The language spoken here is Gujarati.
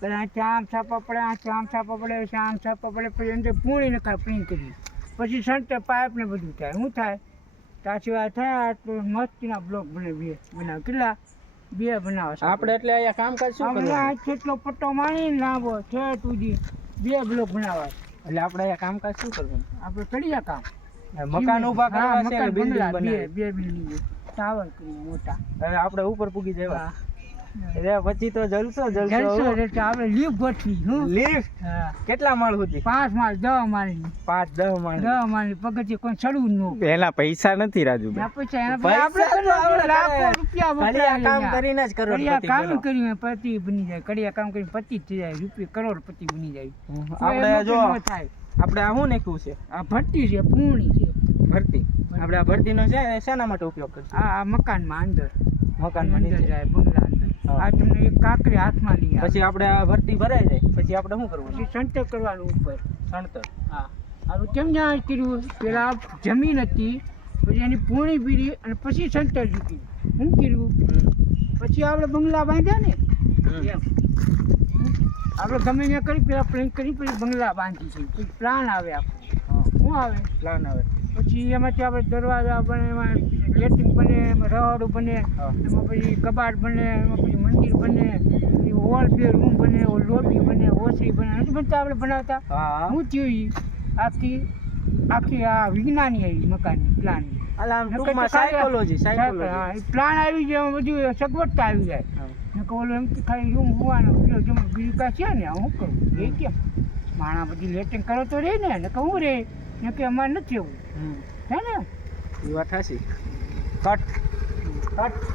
પેલા ચામ છાપ પડે આ ચામ છાપ પડે આમ છાપા પડે પછી અંદર પૂણી નખાય પ્રિન્ટ કરી પછી સંત પાઇપ ને બધું થાય. શું થાય? ત્યાં વાત થાય તો મસ્તીના બ્લોક બને બે બનાવે. કેટલા? બે બનાવે આપણે એટલે અહીંયા કામ કરશું આપણે કરવાનું? પટ્ટો માણી લાંબો છે સુધી બે બ્લોક બનાવવા એટલે આપણે અહીંયા કામકાજ શું કરવાનું? આપણે કરીએ કામ. મકાન ઊભા કરવા છે બિલ્ડિંગ બે બે બિલ્ડિંગ. ટાવર કરી મોટા. હવે આપણે ઉપર પૂગી જવા. પછી તો જલસો જલસો જલસો એટલે આપણે લિફ્ટ ગોઠવી હું. લિફ્ટ કેટલા માળ સુધી? પાંચ માળ દહ માળની પાંચ દહ માળ. દહ માળની પગથિયે કોઈ ચડવું ન હોય. પૈસા નથી પૈસા આપણે લાખો રૂપિયા ખાલી કામ કરીને જ કરોડપતિ કામ. કરીને પતિ બની જાય. કડિયા કામ કરીને પતિ થઈ જાય રૂપિયા કરોડપતિ બની જાય. આપણે જો આપણે આ શું નાખ્યું છે? આ ભરતી છે પૂર્ણી છે. ભરતી. આપણે આ ભરતીનો છે શેના માટે ઉપયોગ કરશું? આ મકાનમાં અંદર. મકાનમાં અંદર જાય બંગલા. આ તમને એક કાકરી હાથમાં લઈ પછી આપણે આ ભરતી ભરાઈ જાય. પછી આપણે શું કરવાનું? પછી સંતર કરવાનું ઉપર. સંતર. હા. આનું કેમ જાણ કર્યું? પેલા જમીન હતી પછી એની પૂર્ણી પીરી અને પછી સંતર જીતી શું કર્યું? પછી આપણે બંગલા બાંધ્યા ને? આપણે ગમે ત્યાં કરી પેલા પ્લેન કરી પછી બંગલા બાંધી છે. પછી પ્લાન આવે આખું શું આવે? પ્લાન આવે. પછી એમાંથી આપણે દરવાજા બને એમાં લેટ્રિન બને એમાં રવાડું બને એમાં પછી કબાટ બને એમાં પછી મંદિર બને હોલ બે રૂમ બને લોબી બને ઓસરી બને. નથી બનતા આપણે બનાવતા? હા. હું થયું? આખી આખી આ વિજ્ઞાની આવી મકાનની પ્લાનની પ્લાન આવી જાય બધું સગવડતા આવી જાય. ઓલું એમ કે ખાલી રૂમ હોવાનો બીજો બીજું છે ને હું કરું? એ કેમ માણા બધી લેટિંગ કરો તો રહે ને ને કહું રે? ને કે અમારે નથી એવું. હે ને? એ વાત થશે કટ કટ